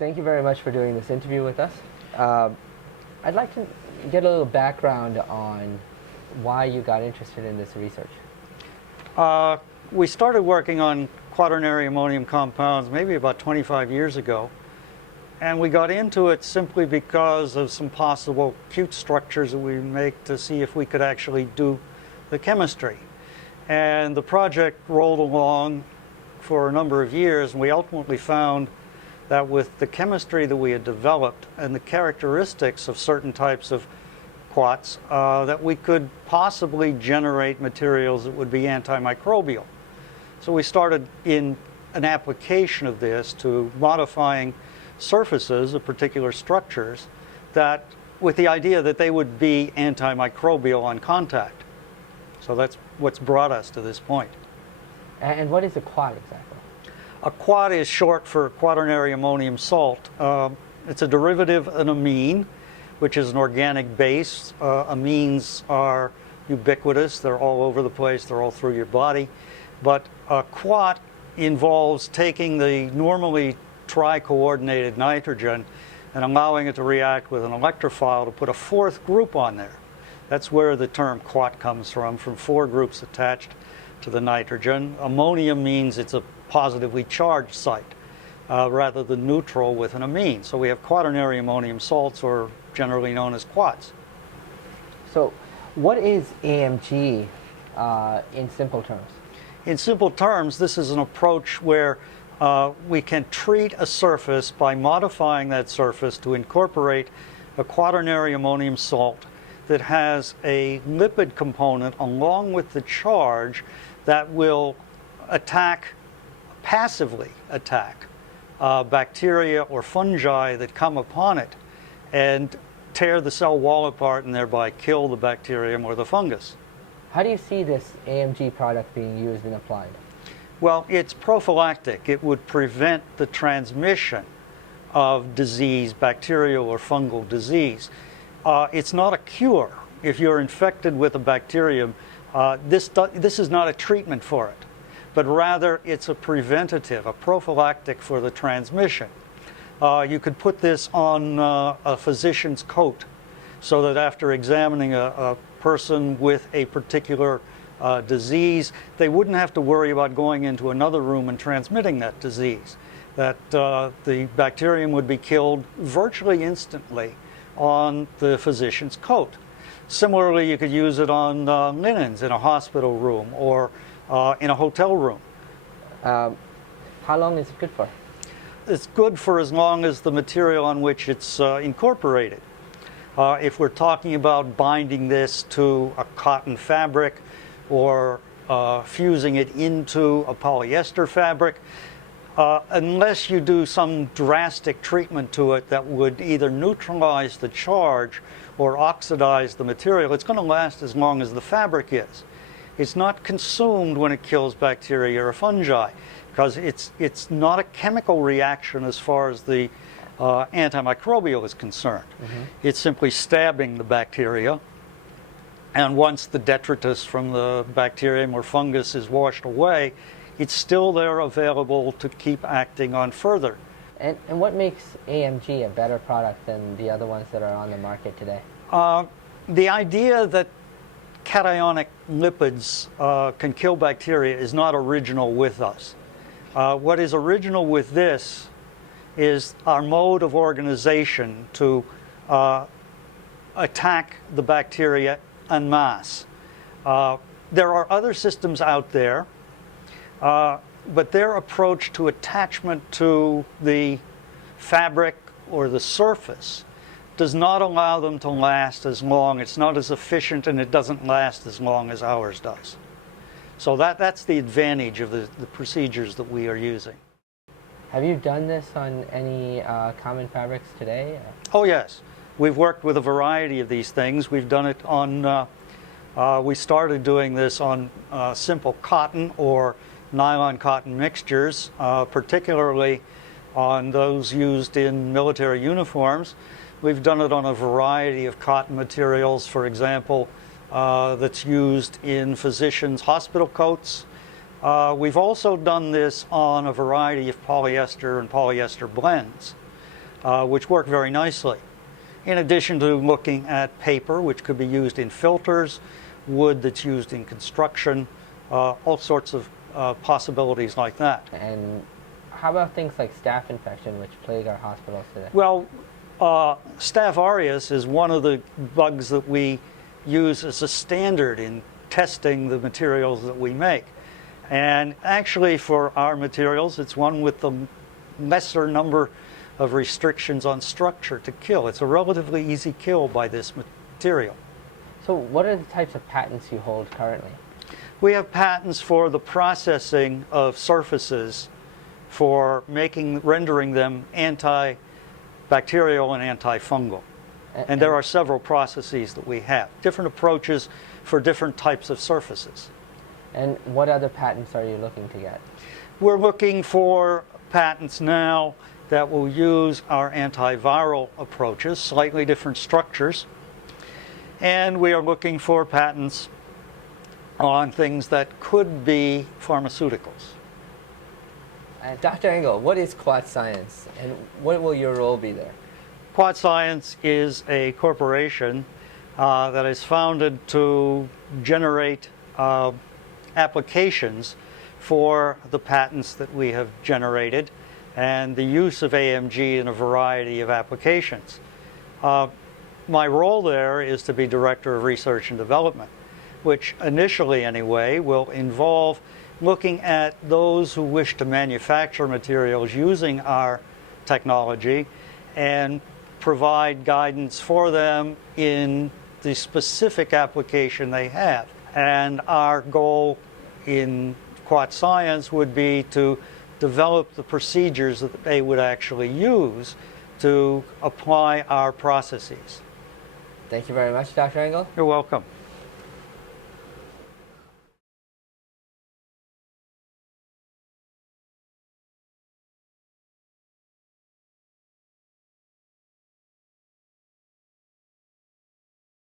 thank you very much for doing this interview with us. I'd like to get a little background on why you got interested in this research. We started working on quaternary ammonium compounds maybe about 25 years ago, and we got into it simply because of some possible cute structures that we make to see if we could actually do the chemistry. And the project rolled along for a number of years, and we ultimately found that with the chemistry that we had developed and the characteristics of certain types of quats, that we could possibly generate materials that would be antimicrobial. So we started in an application of this to modifying surfaces of particular structures that, with the idea that they would be antimicrobial on contact. So that's what's brought us to this point. And what is a quat exactly? A quat is short for quaternary ammonium salt. It's a derivative of an amine, which is an organic base. Amines are ubiquitous. They're all over the place. They're all through your body. But a quat involves taking the normally tri-coordinated nitrogen and allowing it to react with an electrophile to put a fourth group on there. That's where the term quat comes from 4 groups attached to the nitrogen. Ammonium means it's a positively charged site rather than neutral with an amine. So we have quaternary ammonium salts, or generally known as quats. So what is AMG in simple terms? In simple terms, this is an approach where we can treat a surface by modifying that surface to incorporate a quaternary ammonium salt that has a lipid component along with the charge that will passively attack bacteria or fungi that come upon it and tear the cell wall apart and thereby kill the bacterium or the fungus. How do you see this AMG product being used and applied? Well, it's prophylactic. It would prevent the transmission of disease, bacterial or fungal disease. It's not a cure. If you're infected with a bacterium, this is not a treatment for it, but rather it's a preventative, a prophylactic for the transmission. You could put this on a physician's coat so that after examining a person with a particular disease, they wouldn't have to worry about going into another room and transmitting that disease. That the bacterium would be killed virtually instantly on the physician's coat. Similarly, you could use it on linens in a hospital room or in a hotel room. How long is it good for? It's good for as long as the material on which it's incorporated. If we're talking about binding this to a cotton fabric or fusing it into a polyester fabric, unless you do some drastic treatment to it that would either neutralize the charge or oxidize the material, it's going to last as long as the fabric is. It's not consumed when it kills bacteria or fungi, because it's not a chemical reaction as far as the antimicrobial is concerned. Mm-hmm. It's simply stabbing the bacteria, and once the detritus from the bacterium or fungus is washed away, it's still there available to keep acting on further. And what makes AMG a better product than the other ones that are on the market today? The idea that cationic lipids can kill bacteria is not original with us. What is original with this is our mode of organization to attack the bacteria en masse. There are other systems out there, but their approach to attachment to the fabric or the surface does not allow them to last as long. It's not as efficient, and it doesn't last as long as ours does. So that's the advantage of the procedures that we are using. Have you done this on any common fabrics today? Oh, yes. We've worked with a variety of these things. We've done it on, we started doing this on simple cotton or nylon cotton mixtures, particularly on those used in military uniforms. We've done it on a variety of cotton materials, for example, that's used in physicians' hospital coats. We've also done this on a variety of polyester and polyester blends. which work very nicely. In addition to looking at paper, which could be used in filters, wood that's used in construction, all sorts of possibilities like that. And how about things like staph infection, which plague our hospitals today? Well, Staph aureus is one of the bugs that we use as a standard in testing the materials that we make. And actually for our materials, it's one with the lesser number of restrictions on structure to kill. It's a relatively easy kill by this material. So what are the types of patents you hold currently? We have patents for the processing of surfaces for rendering them antibacterial and antifungal. And there are several processes that we have, different approaches for different types of surfaces. And what other patents are you looking to get? We're looking for patents now that will use our antiviral approaches, slightly different structures. And we are looking for patents on things that could be pharmaceuticals. Dr. Engel, what is Quat Science, and what will your role be there? Quat Science is a corporation that is founded to generate applications for the patents that we have generated and the use of AMG in a variety of applications. My role there is to be Director of Research and Development, which initially anyway will involve looking at those who wish to manufacture materials using our technology and provide guidance for them in the specific application they have. And our goal in Quat Science would be to develop the procedures that they would actually use to apply our processes. Thank you very much, Dr. Engel. You're welcome.